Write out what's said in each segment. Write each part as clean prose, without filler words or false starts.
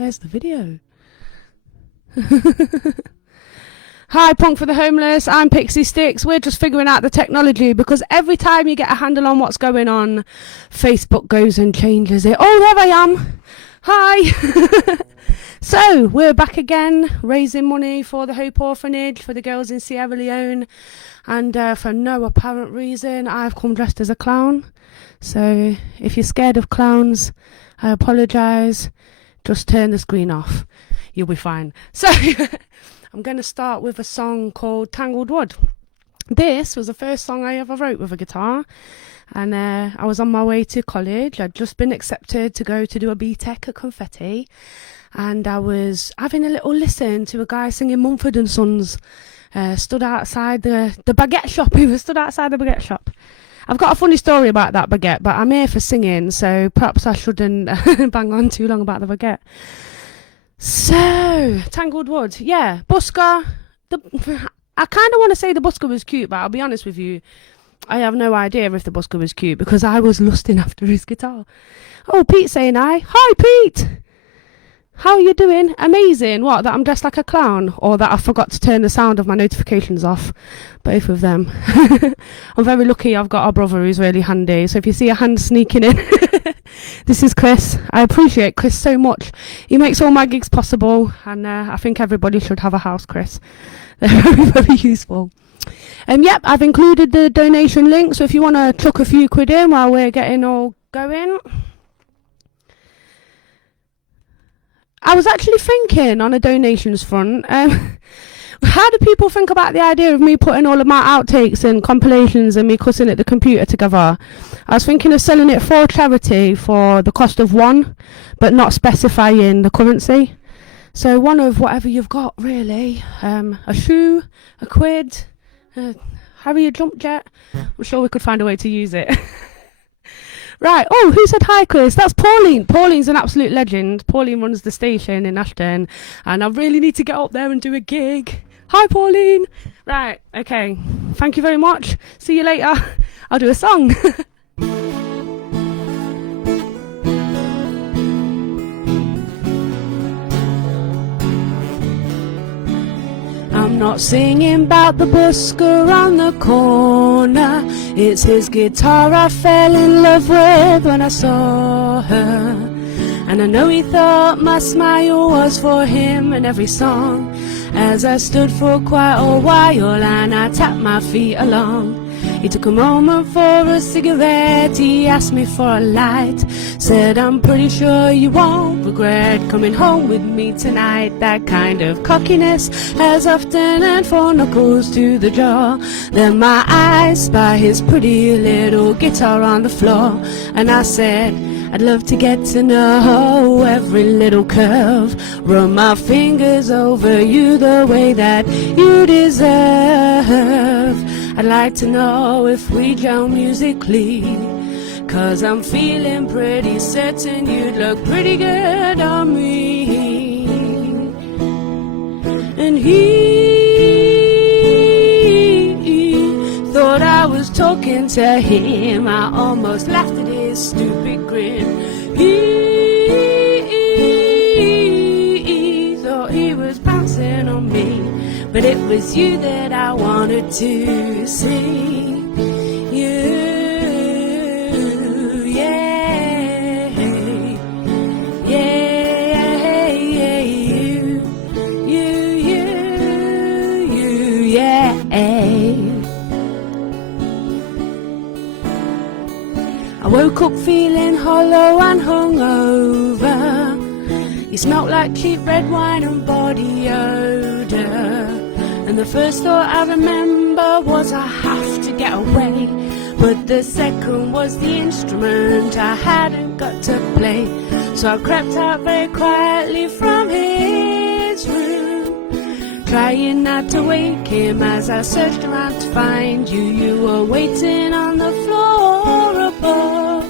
There's the video. Hi, Punk for the Homeless. I'm Pixie Styx. We're just figuring out the technology because every time you get a handle on what's going on, Facebook goes and changes it. Oh, there I am. Hi. So, we're back again, raising money for the Hope Orphanage, for the girls in Sierra Leone. And for no apparent reason, I've come dressed as a clown. So, if you're scared of clowns, I apologise. Just turn the screen off. You'll be fine. So, I'm going to start with a song called Tangled Wood. This was the first song I ever wrote with a guitar. And I was on my way to college. I'd just been accepted to go to do a BTEC at Confetti. And I was having a little listen to a guy singing Mumford & Sons. Stood outside the baguette shop. He was stood outside the baguette shop. I've got a funny story about that baguette, but I'm here for singing, so perhaps I shouldn't bang on too long about the baguette. So, Tangled Wood. Yeah, Busker. I kind of want to say the Busker was cute, but I'll be honest with you, I have no idea if the Busker was cute because I was lusting after his guitar. Oh, Pete's saying hi. Hi, Pete! How are you doing? Amazing. What, that I'm dressed like a clown? Or that I forgot to turn the sound of my notifications off? Both of them. I'm very lucky I've got a brother who's really handy. So if you see a hand sneaking in, this is Chris. I appreciate Chris so much. He makes all my gigs possible. And I think everybody should have a house, Chris. They're very, very useful. Yep, I've included the donation link. So if you want to chuck a few quid in while we're getting all going. I was actually thinking on a donations front, how do people think about the idea of me putting all of my outtakes and compilations and me cussing at the computer together? I was thinking of selling it for charity for the cost of one, but not specifying the currency. So one of whatever you've got, really. A shoe, a quid, Harrier jump jet. I'm sure we could find a way to use it. Right, oh, who said hi, Chris? That's Pauline. Pauline's an absolute legend. Pauline runs the station in Ashton, and I really need to get up there and do a gig. Hi, Pauline. Right, okay. Thank you very much. See you later. I'll do a song. I'm not singing about the busker on the corner. It's his guitar I fell in love with when I saw her. And I know he thought my smile was for him in every song. As I stood for quite a while and I tapped my feet along. He took a moment for a cigarette, he asked me for a light. Said, I'm pretty sure you won't regret coming home with me tonight. That kind of cockiness has often earned 4 knuckles to the jaw. Then my eyes spy his pretty little guitar on the floor. And I said, I'd love to get to know every little curve. Run my fingers over you the way that you deserve. I'd like to know if we gel musically, 'cause I'm feeling pretty certain you'd look pretty good on me. And he thought I was talking to him. I almost laughed at his stupid grin. He thought he was bouncing on me, but it was you that I wanted to see. You, yeah, yeah, you, yeah. I woke up feeling hollow and hungover. You smelt like cheap red wine and body odor. And the first thought I remember was I have to get away. But the second was the instrument I hadn't got to play. So I crept out very quietly from his room, trying not to wake him as I searched around to find you. You were waiting on the floor above.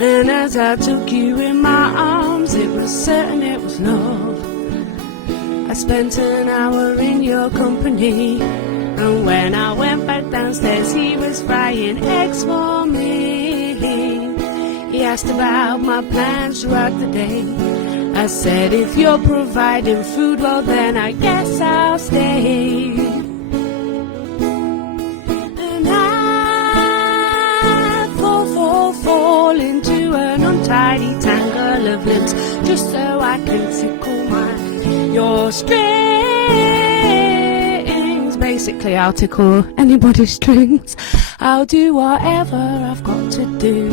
And as I took you in my arms, it was certain it was love. I spent an hour in your company, and when I went back downstairs, he was frying eggs for me. He asked about my plans throughout the day, I said, if you're providing food, well then I guess I'll stay. And I fall into an untidy tangle of limbs, just so I can tickle your strings. Basically, I'll tickle anybody's strings. I'll do whatever I've got to do,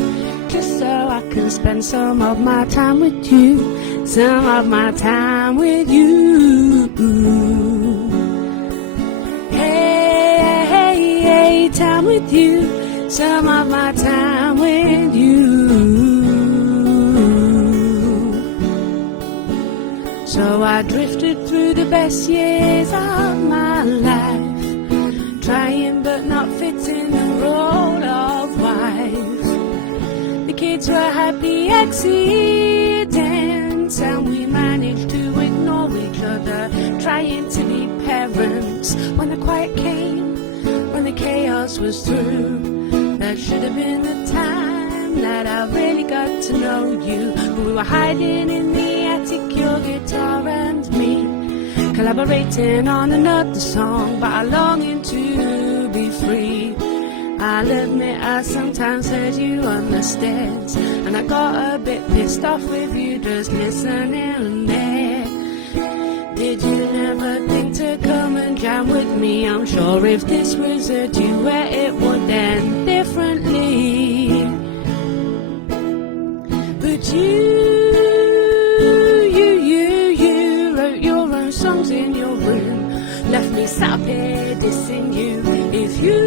just so I can spend some of my time with you. Some of my time with you. Hey, hey, hey, time with you. Some of my time with you. So I drifted through the best years of my life, trying but not fitting the role of wife. The kids were happy accidents, and we managed to ignore each other, trying to be parents. When the quiet came, when the chaos was through, that should have been the time that I really got to know you. But we were hiding in the attic, your guitar and me, collaborating on another song, but I'm longing to be free. I'll admit I sometimes heard you on the stairs, and I got a bit pissed off with you just listening there. Did you never think to come and jam with me? I'm sure if this was a duet it would end differently. But you wrote your own songs in your room, left me sat up here dissing you. If you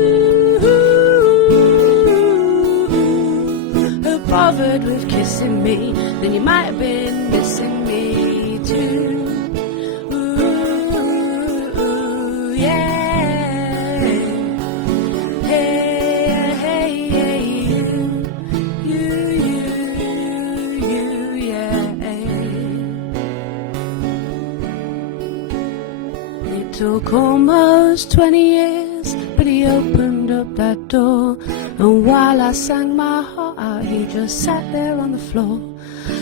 had bothered with kissing me, then you might have been missing me too. Ooh, yeah. Hey, hey, hey, you, yeah. It took almost 20 years, but he opened up that door, and while I sang my heart out, he just sat there on the floor.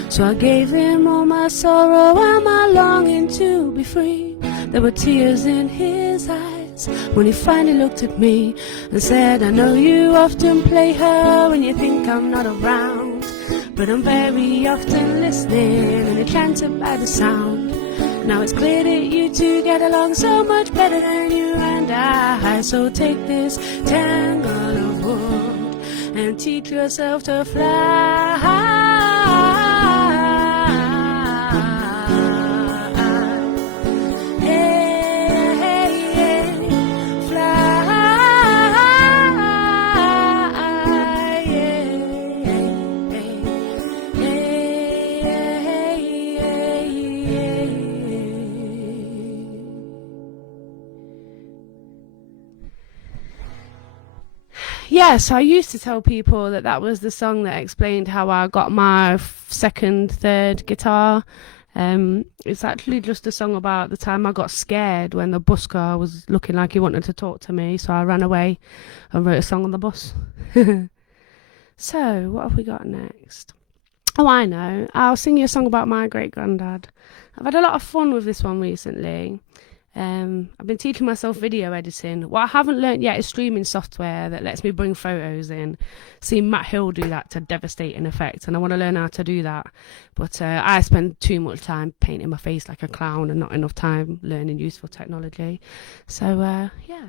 So I gave him all my sorrow and my longing to be free. There were tears in his eyes when he finally looked at me and said, I know you often play her when you think I'm not around, but I'm very often listening and enchanted by the sound. Now it's clear that you two get along so much better than you and I. So take this tangle of wood and teach yourself to fly. Yes, I used to tell people that that was the song that explained how I got my second, third guitar. It's actually just a song about the time I got scared when the Busker was looking like he wanted to talk to me, so I ran away and wrote a song on the bus. So, what have we got next? Oh, I know. I'll sing you a song about my great-granddad. I've had a lot of fun with this one recently. I've been teaching myself video editing. What I haven't learnt yet is streaming software that lets me bring photos in. See Matt Hill do that to devastating effect, and I want to learn how to do that. But I spend too much time painting my face like a clown and not enough time learning useful technology. So yeah,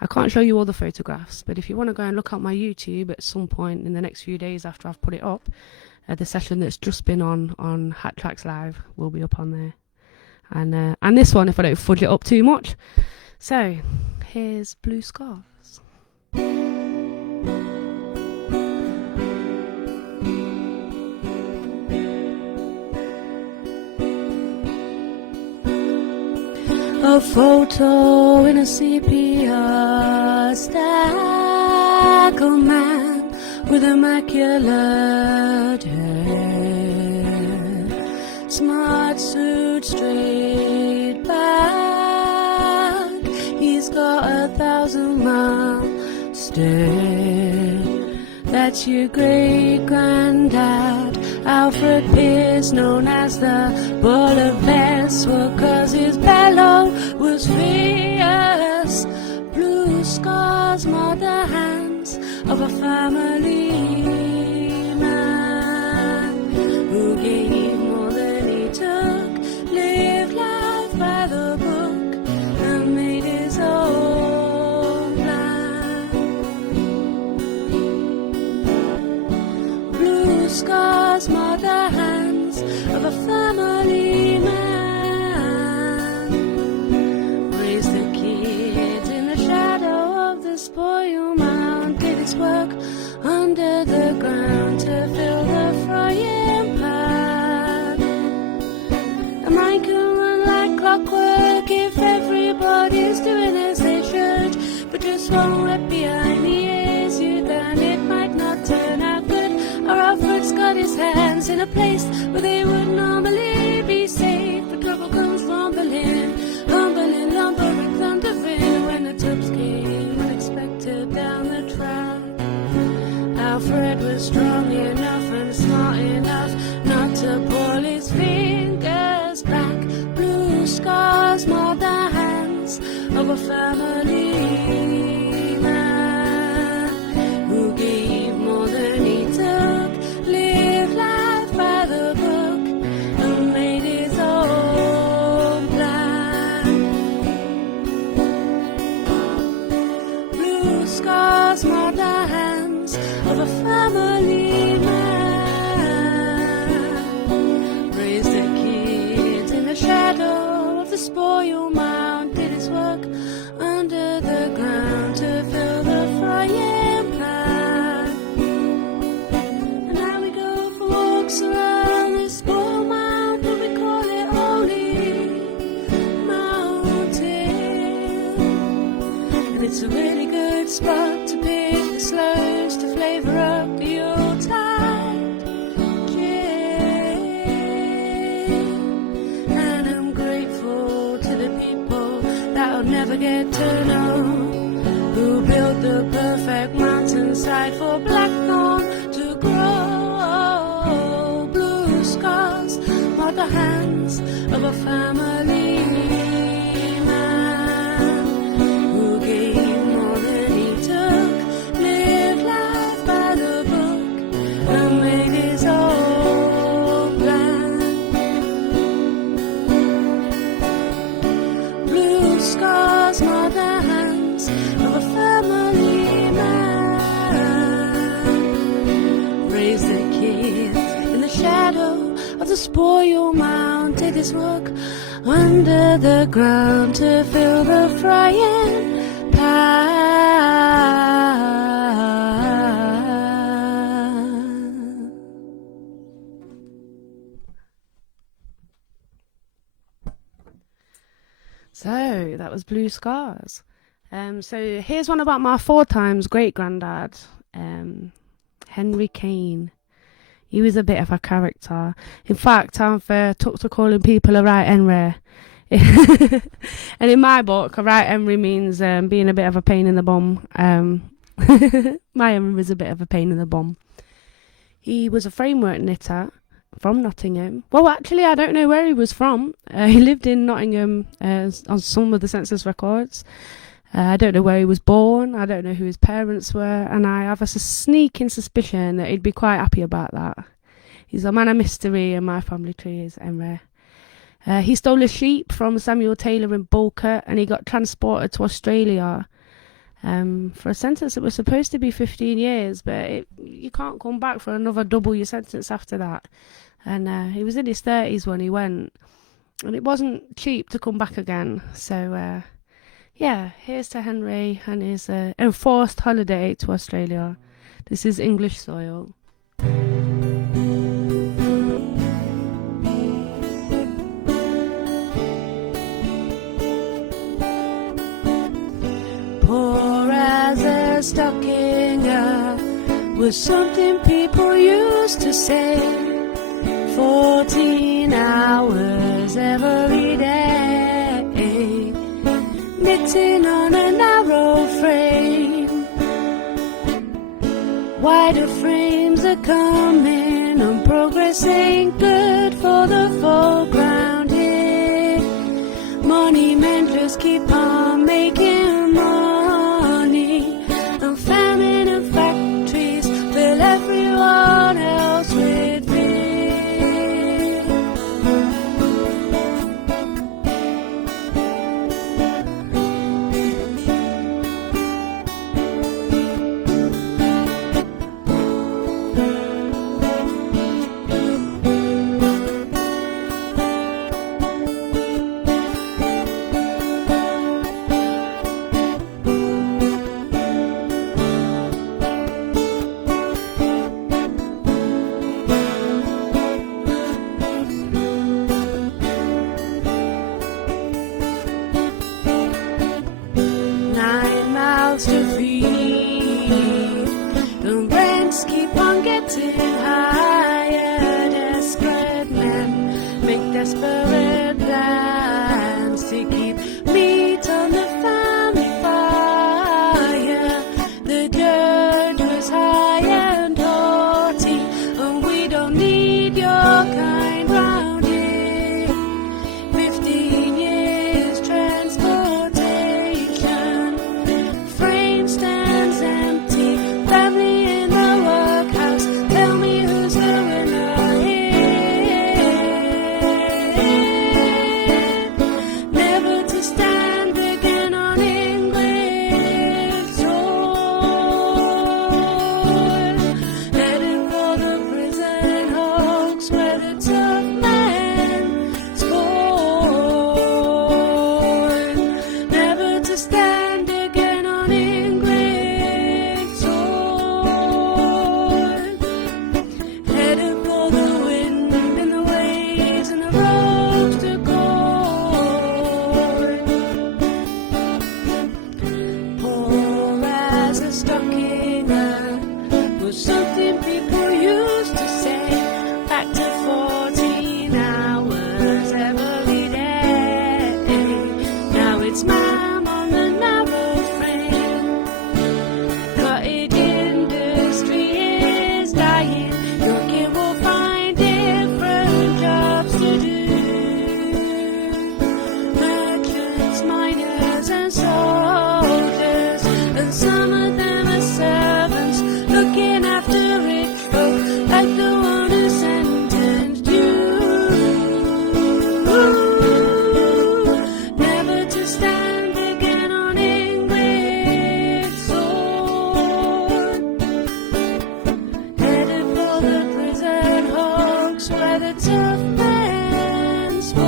I can't show you all the photographs, but if you want to go and look at my YouTube at some point in the next few days after I've put it up, the session that's just been on Hat Tracks Live will be up on there. And this one, if I don't fudge it up too much. So, here's Blue Scarves. A photo in a sepia stack, a man with immaculate hair, smart suit straight back, he's got 1,000-mile stare. That's your great granddad, Alfred Pierce, known as the Bull of Bestwood, 'cause his bellow was fierce. Blue scars marked the hands of a family man who gave more than he took, lived life by the book, and made his own plan. Blue scars mark the hands of a family man. Raised the kids in the shadow of the spoil mound, did his work under the ground to fill the frying pan. A mind can run like clockwork if everybody's doing as they should, but just one wet behind the ears you, then it might not turn out good. Or Alfred's got his hands in a place where they would normally be safe, but trouble comes rumbling, rumbling, lumbering, thundering when the tubs came unexpected down the track. Alfred was strong enough and smart enough not to pull his fingers back. Blue scars mark the hands of a family man who gave more than he took, lived life by the book, and made his own plan. Blue scars mark the hands of a family man. Raised the kids in the shadow of the spoil mound, did his work under the ground to fill the frying pan. And now we go for walks around this spoil mound, but we call it Holy Mountain. And it's a really good spot to pick the slows to flavour up the Yuletide gin. And I'm grateful to the people that I'll never get to know, who built the perfect mountainside for blackthorn to grow. Blue scars mark the hands of a family man who gave more than he took, lived life by the book, and made his own plan. Blue scars mark the hands of a family man. Raised the kids in the shadow of the spoil mound, did his work under the ground to fill the frying pan. So that was Blue Scars. So here's one about my 4 times great granddad, Henry Kane. He was a bit of a character. In fact, I've took to calling people a right Henry. And in my book, a right Henry means being a bit of a pain in the bum. My Henry was a bit of a pain in the bum. He was a framework knitter from Nottingham. Well, actually, I don't know where he was from. He lived in Nottingham on some of the census records. I don't know where he was born. I don't know who his parents were. And I have a sneaking suspicion that he'd be quite happy about that. He's a man of mystery, and my family tree is Henry. He stole a sheep from Samuel Taylor in Bulker, and he got transported to Australia for a sentence that was supposed to be 15 years, but you can't come back for another double your sentence after that. And he was in his 30s when he went, and it wasn't cheap to come back again. So, yeah, here's to Henry and his enforced holiday to Australia. This is English soil. Poor as a stockinger was something people used to say. 14 hours every day, knitting on a narrow frame. Wider frames are coming, and progress ain't good for the folk round here. Money men just keep on making money, and famine and factories fill everyone else with fear. 9 mouths to feed, the rents keep on getting higher. Desperate men make desperate plans to keep meat on the family fire. The dirt was high and haughty, and we don't need your kind round here. 15 years transportation, frame stands empty, family in the workhouse. Tell me who's the winner here? Never to stand again on English soil, headed for the prison hulks where the tough men scorn. Never to stand again on English soil, headed for the wind and the waves and the roads to gold. Poor as a stockinger was something people used to say. Back to 14 hours every day. Now it's ma'am on the narrow frame. Cottage industry is dying. Your kid will find different jobs to do. Merchants, miners, and soldiers, and some of them are servants looking after rich folk like the one who sentenced you. Never to stand again on English soil, headed for the prison hulks where the tough men sport.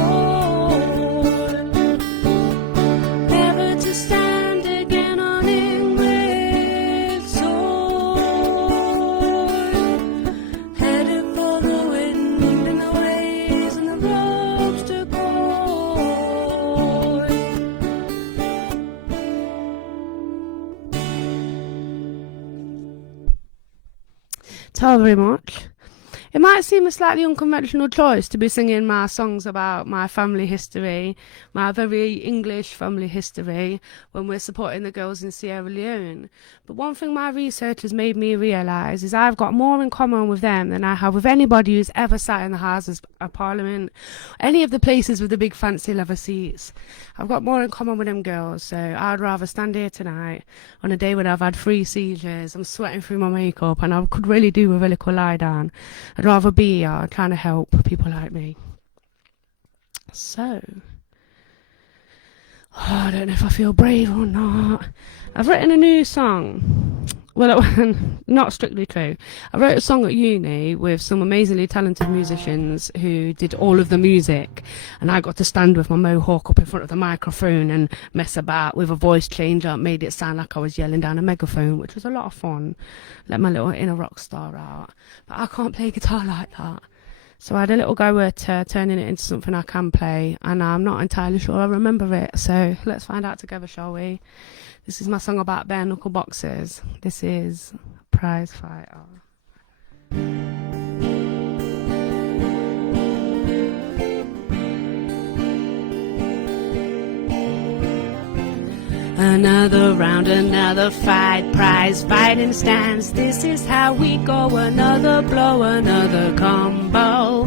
Never to stand again on English soil, headed for the wind and the waves and the roads to gold. Thank you very much. It might seem a slightly unconventional choice to be singing my songs about my family history, my very English family history, when we're supporting the girls in Sierra Leone. But one thing my research has made me realise is I've got more in common with them than I have with anybody who's ever sat in the Houses of Parliament, any of the places with the big fancy leather seats. I've got more in common with them girls, so I'd rather stand here tonight on a day when I've had 3 seizures, I'm sweating through my makeup, and I could really do with a little lie down. I'd rather be here trying to help people like me. So, I don't know if I feel brave or not. I've written a new song. Well, not strictly true. I wrote a song at uni with some amazingly talented musicians who did all of the music, and I got to stand with my mohawk up in front of the microphone and mess about with a voice changer, made it sound like I was yelling down a megaphone, which was a lot of fun. Let my little inner rock star out. But I can't play guitar like that. So I had a little go at turning it into something I can play, and I'm not entirely sure I remember it. So let's find out together, shall we? This is my song about bare knuckle boxers. This is Prize Fighter. Another round, another fight, prize fighting stance. This is how we go, another blow, another combo.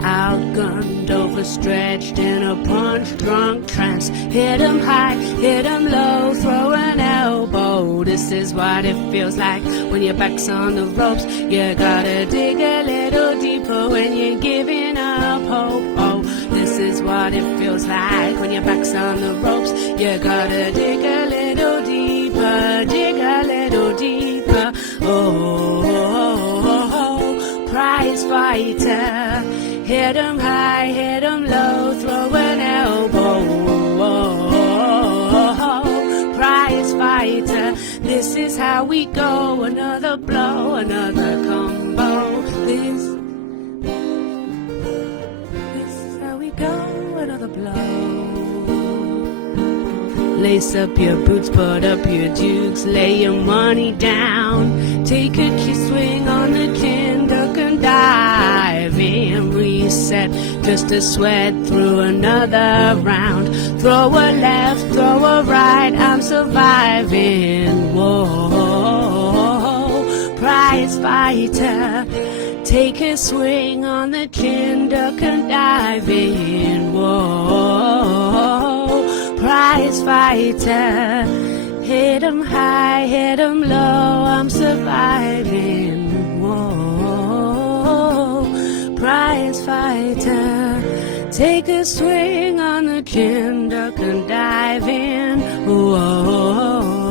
Outgunned, overstretched in a punch-drunk trance. Hit 'em high, hit 'em low, throw an elbow. This is what it feels like when your back's on the ropes. You gotta dig a little deeper when you're giving up hope. Oh, this is what it feels like when your back's on the ropes. You gotta dig a little deeper, dig a little deeper. Oh, prize fighter. Hit 'em high, hit 'em low, throw an elbow. Prize fighter, this is how we go. Another blow, another combo. This is how we go. Another blow. Lace up your boots, put up your dukes, lay your money down. Take a key swing on the chin, duck and dive in. Reset, just a sweat through another round. Throw a left, throw a right, I'm surviving. Whoa, prize fighter. Take a swing on the chin, duck and dive in. Whoa, prize fighter. Hit 'em high, hit 'em low, I'm surviving. Whoa, prize fighter. Take a swing on the chin, duck and dive in. Whoa,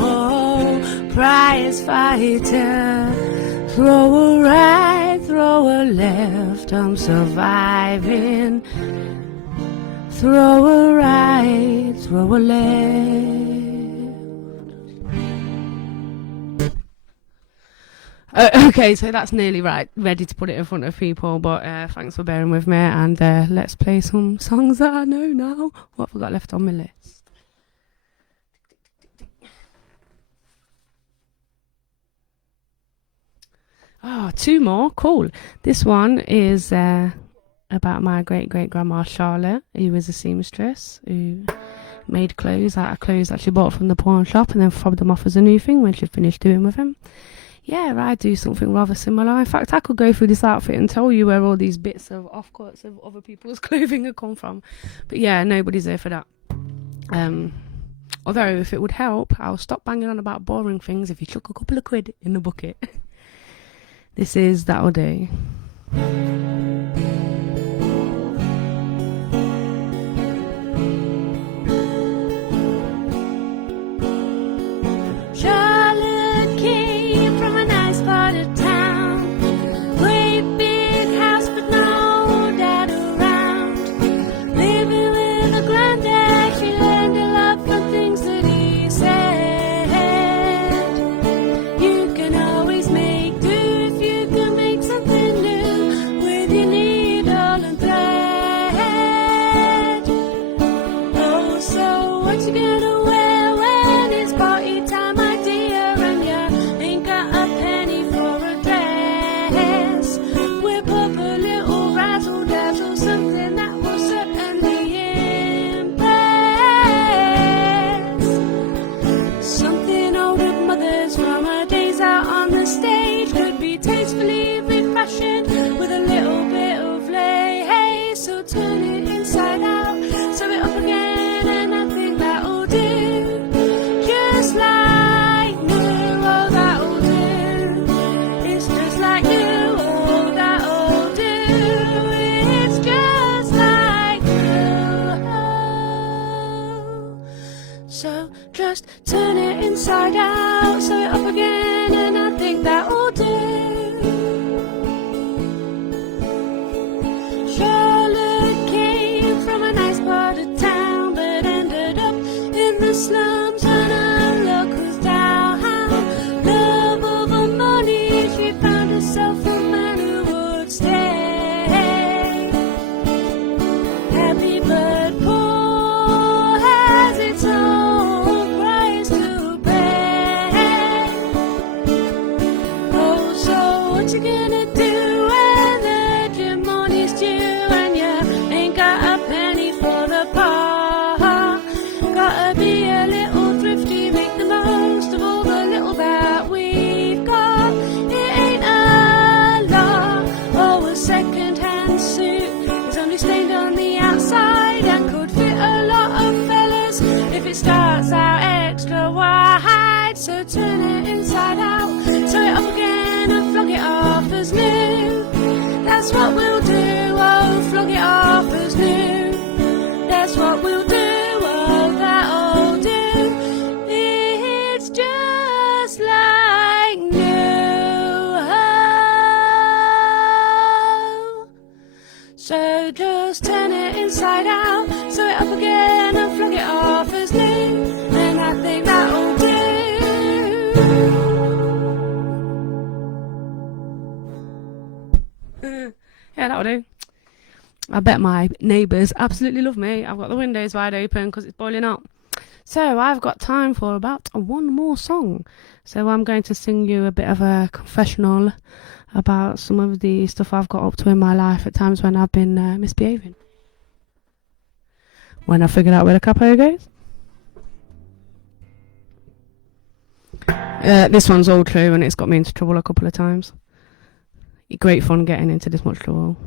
prize fighter. Throw a right, throw a left, I'm surviving. Throw a right, throw a left. Okay, so that's nearly right, ready to put it in front of people, but thanks for bearing with me, and let's play some songs that I know now. What have I got left on my list? Oh, two more, cool. This one is about my great-great-grandma Charlotte, who was a seamstress, who made clothes out of clothes that she bought from the pawn shop and then fobbed them off as a new thing when she finished doing with them. Yeah, I do something rather similar. In fact, I could go through this outfit and tell you where all these bits of offcuts of other people's clothing have come from. But yeah, nobody's here for that. Although, if it would help, I'll stop banging on about boring things if you chuck a couple of quid in the bucket. This is That'll Do. Just turn it inside out, sew it up again, and I think that will do. Charlotte came from a nice part of town, but ended up in the slums when her luck was down. Love over money, she found herself a man who would stay. Happy but poor has its own price to pay. Oh, so what you gonna do when the gym money's due and you ain't got a penny for the par? Gotta be a little That's what we'll do, oh, flog it off as new. That's what we'll do, oh, that'll do. It's just like new. Oh. So just turn it inside out, sew it up again and flog it off as new. And I think that'll do. Yeah, that'll do. I bet my neighbours absolutely love me. I've got the windows wide open because it's boiling up. So I've got time for about one more song. So I'm going to sing you a bit of a confessional about some of the stuff I've got up to in my life at times when I've been misbehaving. When I figured out where the capo goes. This one's all true and it's got me into trouble a couple of times. Great fun getting into this much trouble.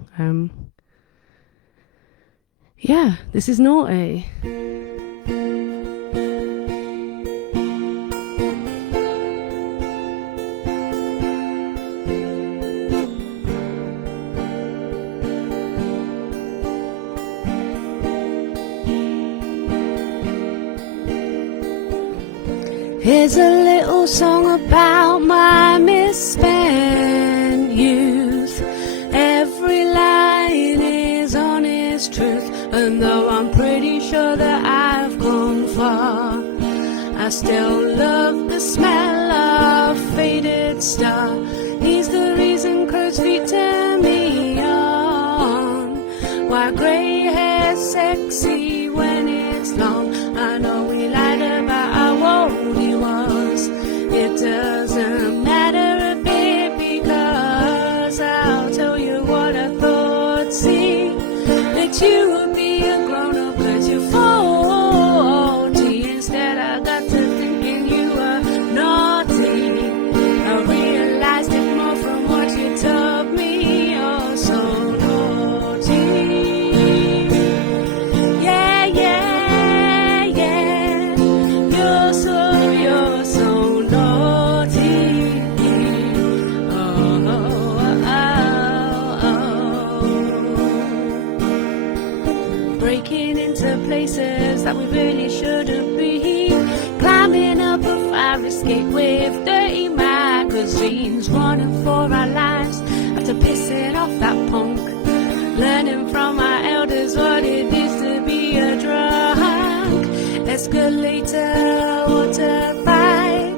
Yeah, this is naughty. Here's a little song about my misspent youth. Every line is honest truth, and though I'm pretty sure that I've gone far, I still love the smell of faded star. He's the reason clothes feet turn me on. Why grey hair's sexy when it's long. I know we lied about how old he was. It doesn't matter a bit because I'll tell you what I thought. See, that you would be a grown-up cause you're 40. Instead I got to thinking you were naughty. I realized it more from what you told me. You're so naughty. Yeah, yeah, yeah. You're so naughty. Oh, oh, oh, oh. Breaking into places that we really shouldn't be. Climbing up a fire escape with dirty magazines. Running for our lives after pissing off that punk. Learning from our elders what it is to be a drunk. Escalator, water fight.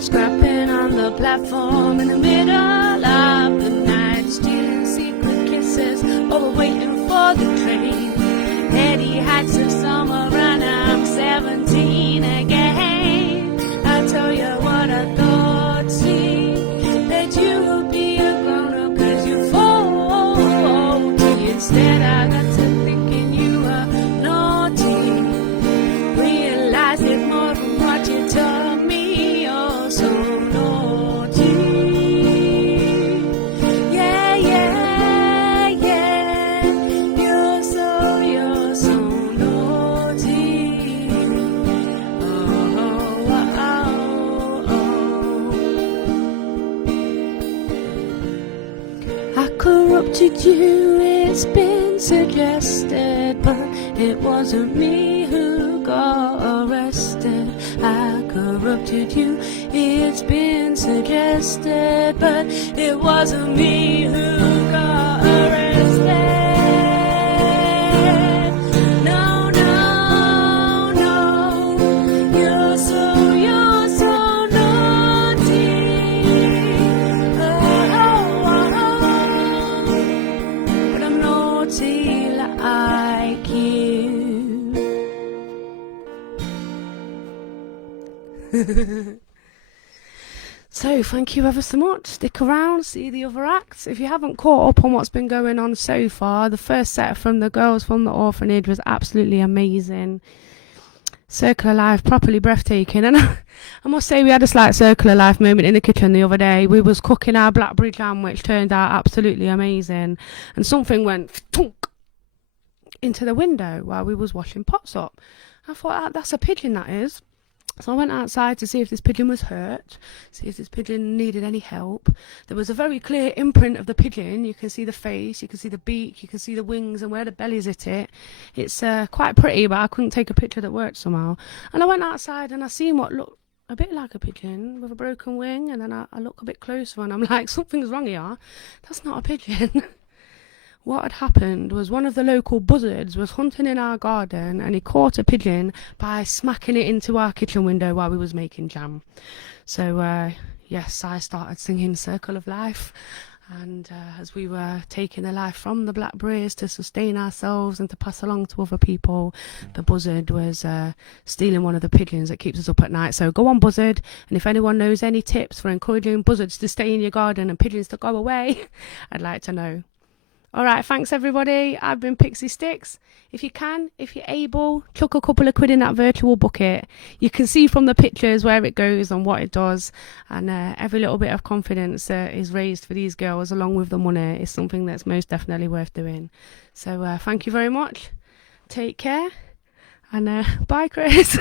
Scrapping on the platform in the middle of the night. Stealing secret kisses while we're waiting for the train. Eddie had some summer and I'm 17 again. I'll tell you what I thought, see, that you would be a grown-up cause you're 40. Instead I got to thinking you were naughty. Realized it more from what you told me. You're so naughty. Yeah, yeah, yeah. You're so naughty. Oh, oh, oh, oh. I corrupted you, it's been suggested, but it wasn't me who got arrested. I corrupted you, it's been suggested, but it wasn't me who got arrested. No, no, no, you're so naughty. Oh, oh, oh. But I'm naughty like you. So thank you ever so much. Stick around, see the other acts. If you haven't caught up on what's been going on so far, the first set from the girls from the orphanage was absolutely amazing. Circle of Life, properly breathtaking. And I must say we had a slight Circle of Life moment in the kitchen the other day. We was cooking our blackberry jam, which turned out absolutely amazing, and something went thunk into the window while we was washing pots up. I thought, that's a pigeon, that is. So I went outside to see if this pigeon was hurt, see if this pigeon needed any help. There was a very clear imprint of the pigeon. You can see the face, you can see the beak, you can see the wings and where the belly's at it. It's quite pretty, but I couldn't take a picture that worked somehow. And I went outside and I seen what looked a bit like a pigeon with a broken wing, and then I look a bit closer and I'm like, something's wrong here. That's not a pigeon. What had happened was one of the local buzzards was hunting in our garden and he caught a pigeon by smacking it into our kitchen window while we was making jam. So yes, I started singing Circle of Life, and as we were taking the life from the blackberries to sustain ourselves and to pass along to other people, the buzzard was stealing one of the pigeons that keeps us up at night. So go on, buzzard, and if anyone knows any tips for encouraging buzzards to stay in your garden and pigeons to go away, I'd like to know. Alright, thanks everybody. I've been Pixie Styx. If you're able, chuck a couple of quid in that virtual bucket. You can see from the pictures where it goes and what it does, and every little bit of confidence is raised for these girls along with the money is something that's most definitely worth doing. So thank you very much. Take care, and bye Chris.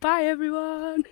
Bye everyone.